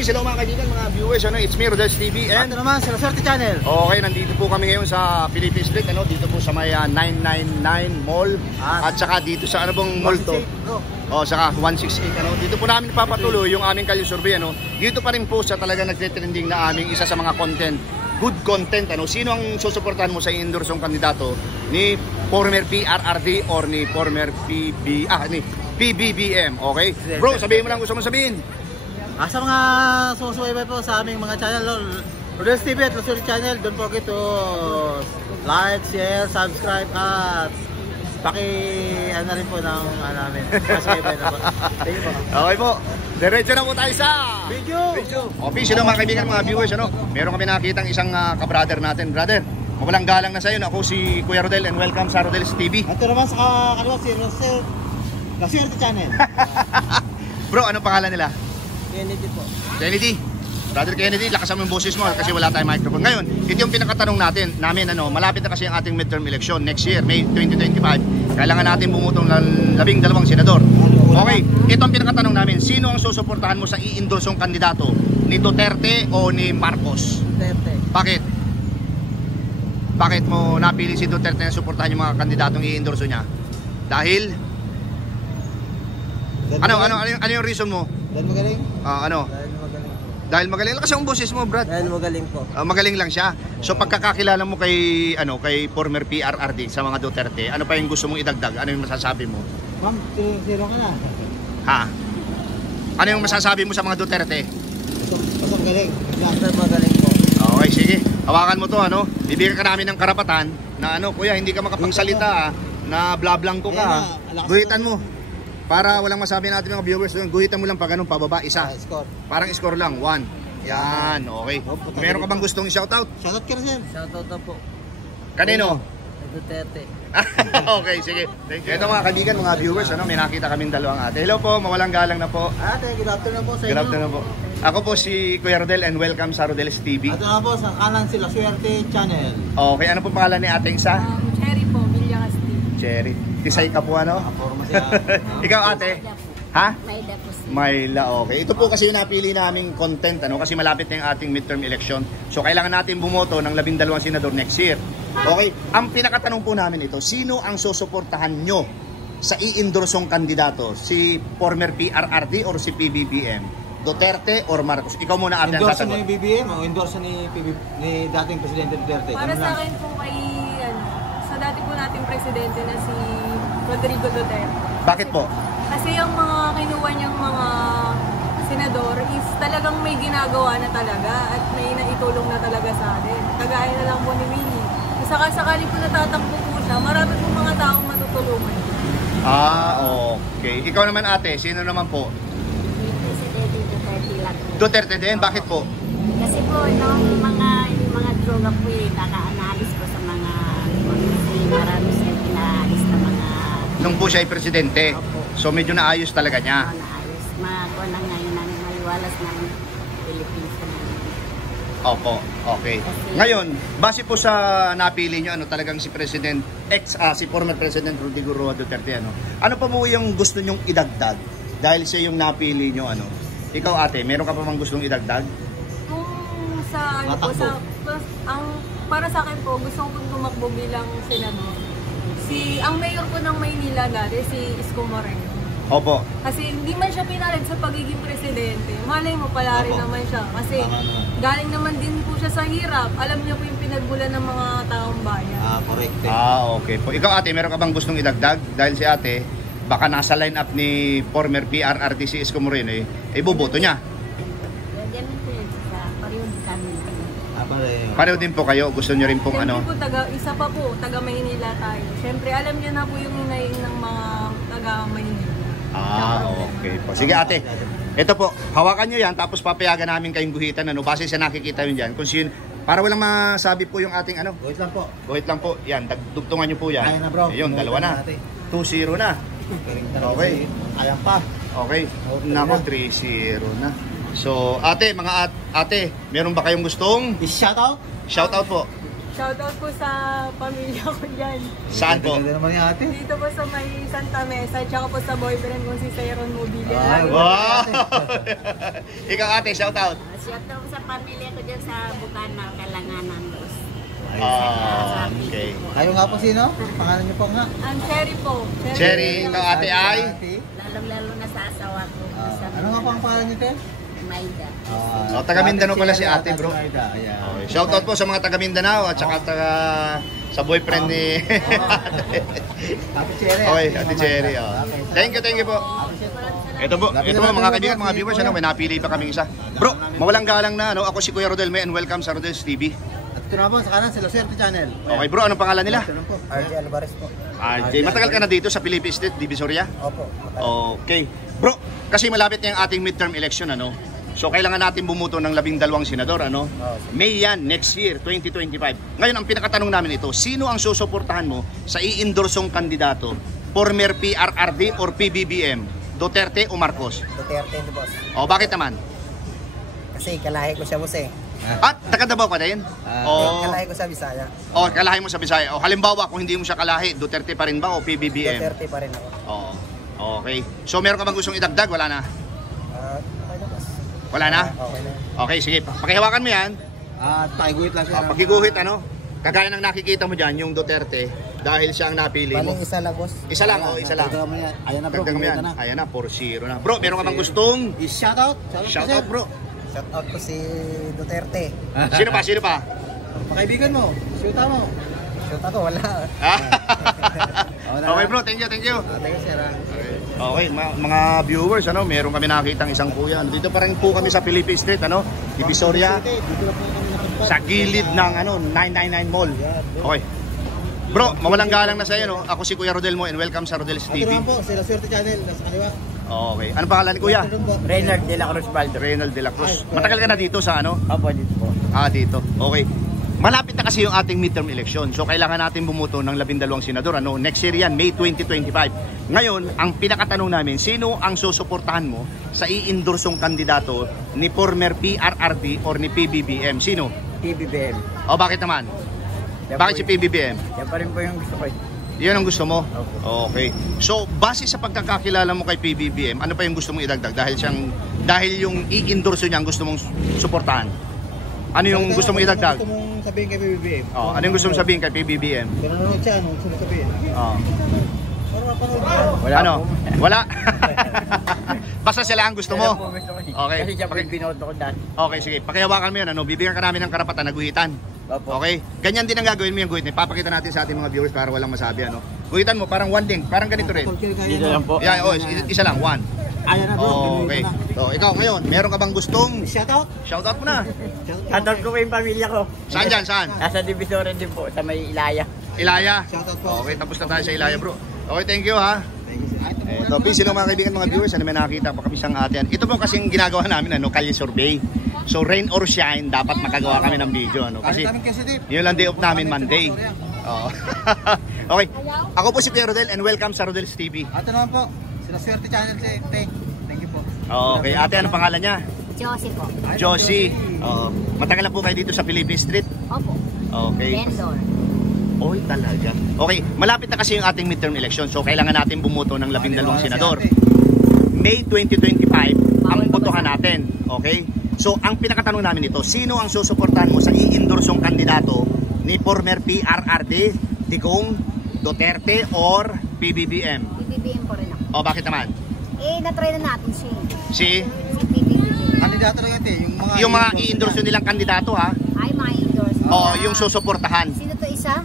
Peace, hello mga kaibigan, mga viewers, it's me, Rodel's TV and ito naman, sa Swerte Channel. Okay, nandito po kami ngayon sa Philippine Street, dito po sa may 999 Mall at saka dito sa ano bang mall to? Saka 168, dito po namin papatuloy yung aming Kalye Survey, Dito pa rin po sa talaga nagte-trending na aming isa sa mga content, good content, Sino ang susuportahan mo sa i-endorsong kandidato ni former PRRD or ni former PBBM, okay? Bro, sabihin mo lang gusto mong sabihin. Sa mga sumusubaybay po sa aming mga channel, Rodel's TV at Swerte Channel, don't forget to like, share, subscribe at ano rin po ng namin. Pasubaybay na po. Thank you po. Okay po. Diretso na po tayo sa video. Official mga kaibigan, mga viewers, Meron kami nakitang isang kabrader natin, brother. Mawalang galang na sa iyo. Ako si Kuya Rodel and welcome sa Rodel's TV. Ito naman sa kaliwa si Swerte Channel. Bro, ano pangalan nila? Kennedy po. Kennedy. Brother Kennedy, lakasan mo yung boses mo kasi wala tayong microphone. Ngayon, ito yung pinakatanong namin, malapit na kasi ang ating midterm election next year, May 2025. Kailangan natin bumutong ng 12 senador. Okay, ito ang pinakatanong namin. Sino ang susuportahan mo sa i-endorsong kandidato? Ni Duterte o ni Marcos? Duterte. Bakit? Bakit mo napili si Duterte na suportahan yung mga kandidatong i-endorso niya? Dahil? Ano yung reason mo? Dahil magaling? Ano? Dahil magaling. Dahil magaling lang kasi ang boses mo, Brad. Dahil magaling po. Magaling lang siya. So pagkakakilala mo kay former PRRD sa mga Duterte, ano pa yung gusto mong idagdag? Ano yung masasabi mo? Ma'am, zero ka na. Ha? Ano yung masasabi mo sa mga Duterte? Basta magaling. Basta magaling po. Okay, sige. Hawakan mo to, Bibigyan ka namin ng karapatan na kuya, hindi ka makapagsalita, na blablang ko ka. Guhitan mo. Para walang masabi natin mga viewers, guhitan mo lang pag pababa, isa. Score. Parang score lang, 1. Yan, okay. Meron ka bang gustong i-shoutout? Shoutout ka rin. Shoutout na po. Kanino? Duterte. Okay, sige. Thank you. Ito mga kaibigan, mga viewers, may nakita kaming dalawang ate. Hello po, mawalang galang na po. Ate, good afternoon po sa inyo. Good afternoon po. Ako po si Kuya Rodel and welcome sa Rodel's TV. Ito na po, sa kanan sila, Swerte Channel. Okay, ano po pangalan ni ating sa? Cherry po, Villacasti. Cherry. Tisay ka po, Forma siya. Ikaw ate? Ha? Mayla po. Mayla, okay. Ito po kasi yung napili naming content, kasi malapit na yung ating midterm election. So, kailangan natin bumoto ng 12 senador next year. Okay? Ang pinakatanong po namin ito, sino ang susuportahan nyo sa i-endorsong kandidato? Si former PRRD or si PBBM? Duterte or Marcos? Ikaw muna, ate, ang endorse sasagot. ni BBM o endorse ni dating Presidente Duterte? Para sa akin po sa dati po nating presidente na si Rodrigo Duterte. Bakit po? Kasi yung mga kinuha niyang mga senador is talagang may ginagawa na talaga at may naitulong na talaga sa atin. Kagaya na lang po ni Winnie. Sakali po natatakbo po siya, marami po mga taong matutulungan. Okay. Ikaw naman ate, sino naman po? Presidente Duterte lang. Duterte din? Bakit po? Kasi po, yung mga droga po naka-analyze po sa mga marami siya pinaalis na mga... Nung po siya ay presidente. So medyo naayos talaga niya. Naayos. Mga na ngayon ang maliwalas ng Philippines. Opo, okay. Ngayon, base po sa napili nyo, talagang si President si former President Rodrigo Roa Duterte, ano pa po yung gusto nyong idagdag? Dahil siya yung napili nyo, Ikaw ate, meron ka pa bang gustong idagdag? Kung sa para sa akin po, gusto kong tumakbo bilang senador. Ang mayor po ng Maynila dati, si Isko Moreno. Opo. Kasi hindi man siya pinalit sa pagiging presidente. Malay mo, pala rin naman siya. Kasi galing naman din po siya sa hirap. Alam niyo po yung pinagbulan ng mga taong bayan. Correct. Okay po. Ikaw ate, meron ka bang gustong idagdag? Dahil si ate, baka nasa line up ni former PRRD si Isko Moreno, iboboto niya. Ganun po yun sa pareho kami. Pareho din po kayo, gusto nyo rin pong Siyempre po, isa pa po, taga Maynila tayo. Siyempre, alam niyo na po yung hinaing ng mga taga Maynila. Okay po. Sige ate, ito po, hawakan nyo yan, tapos papayagan namin kayong guhitan, base sa nakikita nyo dyan. Kung para walang masabi po yung ating Guhit lang po. Guhit lang po, yan, dugtungan nyo po yan. Ayan na bro. Ayun, dalawa na. 2-0 na. Okay. Ayan pa. Okay. Nako, 3-0 na. So, ate, ate, meron ba kayong gustong Shoutout? shoutout po? Shoutout po sa pamilya ko dyan. Saan po? Ganda naman yung ate. Dito po sa may Santa Mesa, tsaka po sa boyfriend kong si Sayron Mobilia. Ay, Wow! Ikaw ate, shout out. Shout out sa pamilya ko dyan sa Bukana, Kalanganan. Okay. Kayo nga po sino? Pangalan niyo po nga. Ang Cherry po. Cherry, ikaw ate ay? Lalong-lalo na sa asawa ko. Sa Ano nga po ang pangalan niyo, te? Maida. Oh, taga Mindanao pala si ate, bro. Ayan. Okay. Shout out po sa mga taga Mindanao at saka taga sa boyfriend ni Ate Cherry. Okay, ate Cherry. Oh. Thank you po. Ito po mga kaibigan, mga viewers, ano, may napili pa kaming isa. Bro, mawalang galang na, ano, ako si Kuya Rodel May and welcome sa Rodel's TV. At ito na po sa kanan, sila Swerte Channel. Okay bro, anong pangalan nila? Ito na po. RJ Alvarez po. RJ, matagal ka na dito sa Philippine State, Divisoria? Opo. Okay. Bro, kasi malapit na yung ating midterm election, ano? So kailangan natin bumuto ng 12 senador, ano? May yan, next year, 2025. Ngayon, ang pinakatanong namin ito, sino ang susuportahan mo sa i-endorsong kandidato? Former PRRD or PBBM? Duterte o Marcos? Duterte ito, boss. O, bakit naman? Kasi kalahi ko siya, boss eh. At taga Davao ka din? O, Kalahi ko sa Bisaya. kalahi mo sa Bisaya. O, halimbawa, kung hindi mo siya kalahi, Duterte pa rin ba o PBBM? Duterte pa rin ako. Oo. Okay. So, meron ka bang gustong idagdag? Wala na? Okay na, boss. Wala na? Okay na. Okay, sige. Pakihawakan mo yan. At pakiguhit lang siya. Pagiguhit, ano? Kagaya ng nakikita mo dyan, yung Duterte, dahil siya ang napili mo. Baling isa lang, boss. Isa lang, isa lang. Dagdagan mo yan. Ayan na bro. Dagdagan mo yan. na. Ayan na, 4-0 na. Bro, meron ka bang gustong? Shoutout. Shout out, bro. Shout out ko si Duterte. Sino pa? Sino pa? Pakaibigan mo. Shoota mo. Shout ako, wala. Okay, bro. Thank you, thank you. Thank you, sir. Okay, mga viewers, ano, meron kami nakitang isang kuya. Dito pa rin po kami sa Philippine Street, ano, Divisoria, sa gilid ng ano 999 Mall. Okay. Bro, mawalang galang na sa iyo, no? Ako si Kuya Rodel Mo and welcome sa Rodel's Ito TV. naman po, sila Swerte Channel. Nasa kaliwa. Okay. Ano pangalan ni Kuya? Reynard de la Cruz Baldo. Reynald de la Cruz. Matagal ka na dito sa ano? Opo, dito po. Dito. Okay. Malapit na kasi yung ating midterm election. So kailangan natin bumuto ng 12 senador, ano? Next year yan, May 2025. Ngayon, ang pinakatanong namin, sino ang susuportahan mo sa i-endorsong kandidato ni former PRRD or ni PBBM? Sino? PBBM. O bakit naman? Bakit si PBBM? Yan pa rin po yung gusto ko eh. Yan ang gusto mo? Okay. So, base sa pagkakakilala mo kay PBBM, ano pa yung gusto mong idagdag? Dahil yung i-endorso niya ang gusto mong suportahan. Ano yung gusto mong idagdag? Gusto mong sabihin kay PBBM? Ano yung gusto mong sabihin kay PBBM? Pinanonood siya, ano gusto mong sabihin? Para mapanood mo. Ano? Wala? Basta sila ang gusto mo? Okay. Kasi siya po yung binoto ko dati. Okay, sige. Pakihawakan mo yun. Ano? Bibigyan ka namin ng karapatan na guhitan. Okay? Ganyan din ang gagawin mo yung guhit. Papakita natin sa ating mga viewers para walang masabi. Ano? Guhitan mo, parang one thing. Parang ganito rin. Dito lang po. Yeah, isa lang. One. Ayan na bro. Okay. So, ikaw ngayon, meron ka bang gustong Shoutout. shoutout mo na? Shoutout ko yung pamilya ko. Saan dyan? Saan? Nasa Divisoria din po, sa may Ilaya. Ilaya? Shoutout po. Okay, tapos na tayo sa Ilaya, bro. Okay, thank you ha. Ito, please, sino mga kaibigan, mga viewers, ano may nakakita pa kami siyang atin. Ito po kasing ginagawa namin, ano, kalye survey. So, rain or shine, dapat makagawa kami ng video, ano. Kasi, yun lang day off namin, Monday. Oo. Okay, ako po si Kuya Rodel and welcome sa Rodel's TV. Ito naman po, sila Swerte Channel. Thank you po. Okay, ate, anong pangalan niya? Josie po. Josie. Matagal na po kayo dito sa Philippine Street. Opo. Okay. Vendor. Oy, talaga. Okay, malapit na kasi yung ating midterm election. So, kailangan natin bumuto ng 12 senador. May 2025, ang botohan natin. Okay? So, ang pinakatanong namin ito, sino ang susuportahan mo sa i-endorsong kandidato ni former PRRD, Digong, Duterte, or PBBM? PBBM po rin ako. O, bakit naman? Na-try na natin siya. Si? Si PBBM. Kandidato lang ito, Yung mga i-endorso nilang kandidato, ha? Ay, mga endorse. O, yung susuportahan. Sino to isa?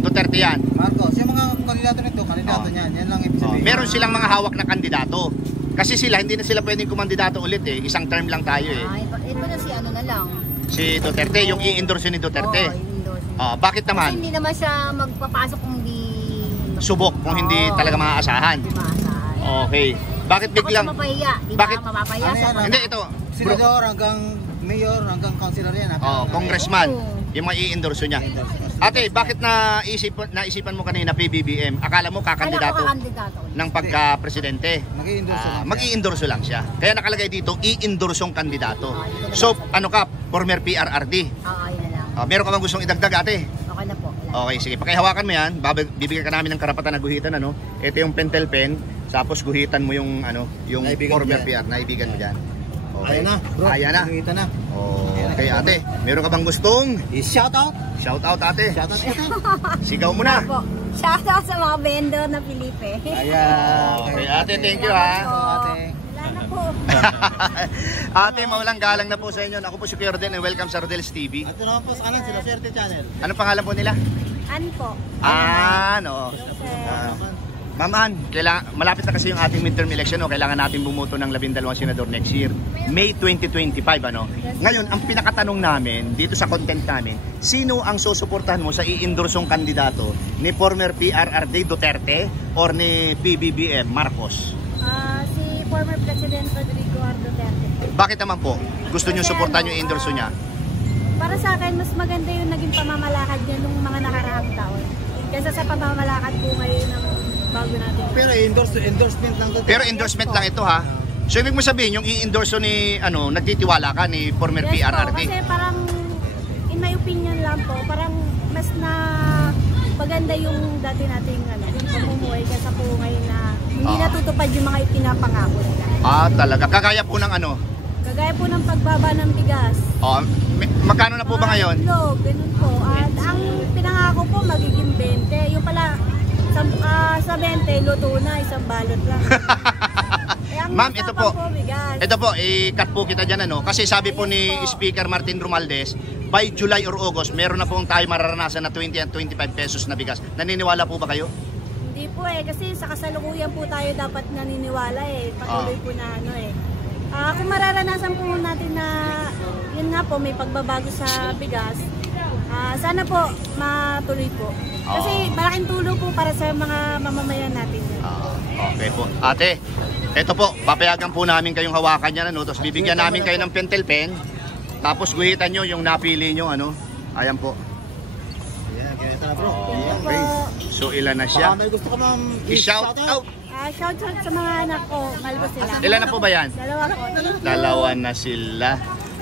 Duterte yan. Marcos, yung mga kandidato nito, kandidato niyan. Yan lang ibig sabihin. Meron silang mga hawak na kandidato. Kasi sila, hindi na sila pwedeng kumandidato ulit eh. Isang term lang tayo eh. Ay, ito na si ano na lang. Si Duterte, yung i-endorse ni Duterte. Oo, yung endorse. Bakit Kasi naman? hindi naman siya magpapasok kung hindi... Subok kung hindi talaga maaasahan. Hindi maasahan. Okay. Bakit biglang... Ako mapahiya. Di Bakit? ba mapapahiya Ano sa yan, Hindi, ito. Senador hanggang mayor, hanggang councilor yan. Congressman. Yung mga i-endorse niya. Ate, bakit naisipan mo kanina PBBM? Akala mo kakandidato kandidato. Ah, ng pagka-presidente? Mag-i-endorse lang. Mag-i-endorso lang siya. Kaya nakalagay dito, i-endorsong kandidato. So, ano ka? Former PRRD. Oo, yun na lang. Meron ka bang gustong idagdag, ate? Okay na po. Okay, sige. Pakihawakan mo yan. Bibigyan ka namin ng karapatan na guhitan, ano? Ito yung pentel pen. Tapos guhitan mo yung, ano, yung Naibigan former mo PR. Naibigan mo dyan. Okay. Ayan na, bro. Ayan na. Nakikita na. Okay, ate. Meron ka bang gustong? I-shout out. Shout out, ate. Shout out ate. Sigaw mo na. Po. Shoutout sa mga vendor na Felipe. Ayan. Okay, ate. Thank you, ha. Ate. Wala na po. Ate, maulang galang na po sa inyo. Ako po si Kuya Rodel and welcome sa Rodel's TV. At ito naman po sa kanan sila, Swerte Channel. Anong pangalan po nila? An po. Oo. Ma'am Ann, malapit na kasi yung ating midterm election, no? Kailangan natin bumuto ng 12 senador next year. May 2025, ano? Ngayon, ang pinakatanong namin dito sa content namin, sino ang susuportahan mo sa i-endorsong kandidato ni former PRRD Duterte or ni PBBM Marcos? Si former President Rodrigo R. Duterte. Bakit naman po? Gusto nyo suportahan yung i-endorso niya? Para sa akin, mas maganda yung naging pamamalakad niya nung mga nakaraang taon. Kaysa sa pamamalakad po ngayon ng bago natin. Pero endorsement lang to. Pero endorsement lang ito, ha? So ibig mo sabihin, yung i-endorso ni, nagtitiwala ka ni former Yes po, PRRD? kasi parang, in my opinion lang po, parang mas na maganda yung dati nating pamumuhay kaysa po ngayon na hindi natutupad yung mga ipinapangako nila. Talaga. Kagaya po ng Kagaya po ng pagbaba ng bigas. Magkano na po ba ngayon? Ganun po. At ang pinangako po magiging 20. Yung pala, sa 20, luto na, isang balot lang. Ma'am, ito po. Bigas. Ito po, i-cut po kita dyan, ano? Kasi sabi po ni Speaker Martin Romualdez, by July or August, meron na pong tayo mararanasan na 20 and 25 pesos na bigas. Naniniwala po ba kayo? Hindi po kasi sa kasalukuyan po tayo dapat naniniwala patuloy po na kung mararanasan po natin na yun nga po may pagbabago sa bigas, sana po matuloy po. Kasi malaking tulong po para sa mga mamamayan natin. Okay po. Ate, ito po, papayagan po namin kayong hawakan yan, ano? Tapos bibigyan namin kayo ng pentel pen. Tapos guhitan nyo yung napili nyo, ano? Ayan po. Ayan, kaya ito na bro. Okay. So ilan na siya? May gusto ka ma'am I-shout out. Shout out sa mga anak ko, mahal ko sila. Ilan na po ba yan? Dalawa po. Dalawa na sila.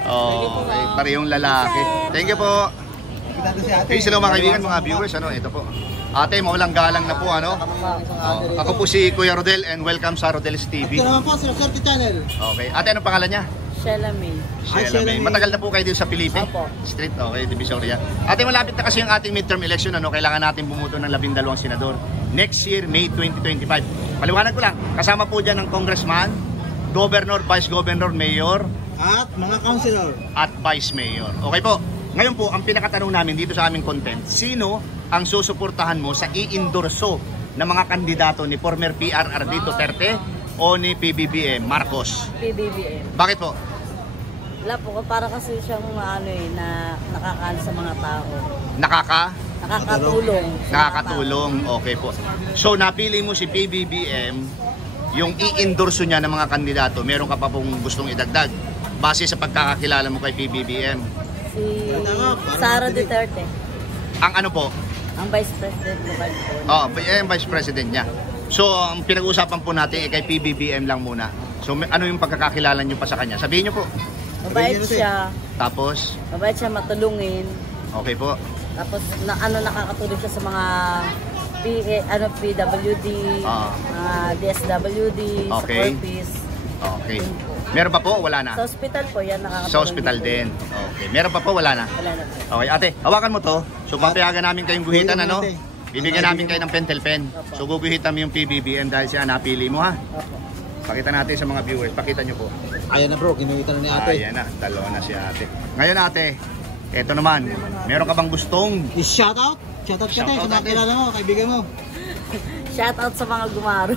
Okay, parehong lalaki. Thank you po. Kita si ate. Hey, sila mga kaibigan, mga viewers, ano? Ito po. Ate, maulang galang na po, ano? Ako po si Kuya Rodel and welcome sa Rodel's TV. Ito naman po sa Swerte Channel. Okay. Ate, anong pangalan niya? Sheila May. Sheila May. Matagal na po kayo dito sa Pilipinas? Opo. Street, okay, Divisoria. Ate, malapit na kasi yung ating midterm election, ano? Kailangan natin bumuto ng 12 senador. Next year, May 2025. Paliwanag ko lang, kasama po dyan ng congressman, governor, vice governor, mayor, At mga councilor. at vice mayor. Okay po. Ngayon po, ang pinakatanong namin dito sa aming content, sino ang susuportahan mo sa i-endorso ng mga kandidato ni former PRRD Duterte o ni PBBM Marcos? PBBM. Bakit po? Wala po, para kasi siyang na nakakaano sa mga tao. Nakakatulong. Okay po. So, napili mo si PBBM, yung i-endorso niya ng mga kandidato. Meron ka pa pong gustong idagdag base sa pagkakakilala mo kay PBBM? Si Sara Duterte, Ang ano po? ang Vice President ng California. Yung Vice President niya. So, ang pinag-uusapan po natin kay PBBM lang muna. So, ano yung pagkakakilala niyo pa sa kanya? Sabihin niyo po. Mabait siya. Tapos, Mabait siya matulungin. okay po. Tapos nakakatulong siya sa mga PWD, DSWD, Okay. sa Corpus. Okay. Meron pa po? Wala na? Sa hospital po yan nakakatulong. Sa hospital din. Okay. Meron pa po? Wala na? Wala na po. Okay, ate, hawakan mo to. So, papayagan namin kayong guhitan, ano? Bibigyan namin kayo ng pentel pen. So, guguhitan mo yung PBBM dahil siya napili mo, ha? Opo. Pakita natin sa mga viewers. Pakita nyo po. Ayan na bro, kinuwita na ni ate. Ayan na. Dalawa na si ate. Ngayon, ate, eto naman. Meron ka bang gustong? I-shout out? Shout out ka tayo, Shout out, sa mga kilala mo, kaibigan mo. Shout out sa mga gumaro.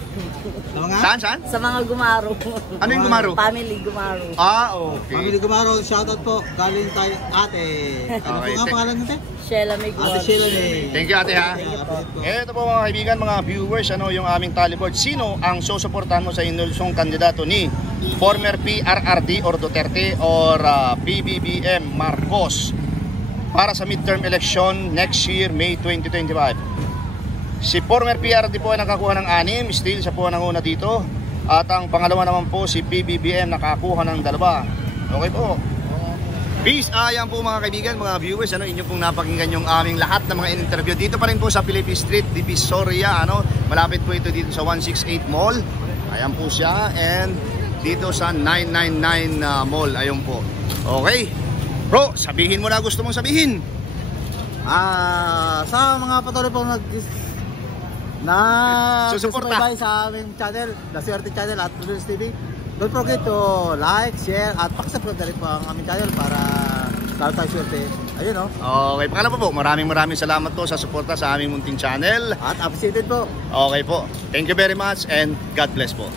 Ano nga? Saan? Sa mga gumaro. Ano yung gumaro? Family gumaro. Okay. Family Gumaro, shout out po. Galing tayo ate. Ano Okay, po nga pangalan natin? Sheila May Ate Gumaro. Sheila May. Thank you, ate, ha? Ito po mga kaibigan, mga viewers, yung aming tally board. Sino ang susuportahan mo sa inulusong kandidato ni former PRRD or Duterte or PBBM Marcos para sa midterm election next year, May 2025? Si former PRRD po ay nakakuha ng 6, still siya po ang una dito. At ang pangalawa naman po si PBBM nakakuha ng 2. Okay po. Peace. Ayan po mga kaibigan, mga viewers, inyo pong napakinggan yung aming lahat ng mga in-interview. Dito pa rin po sa Philippine Street, Divisoria, malapit po ito dito sa 168 Mall. Ayan po siya. And dito sa 999 Mall. Ayun po. Okay. Bro, sabihin mo na gusto mong sabihin. Sa mga patuloy po susuporta sa aming channel, The Swerte Channel at Lulis TV, don't forget to like, share, at pakisubscribe na rin po ang aming channel para lalo tayo swerte. Ayun Okay, pangalawa po, maraming salamat po sa suporta sa aming munting channel. At appreciated po. Okay po. Thank you very much and God bless po.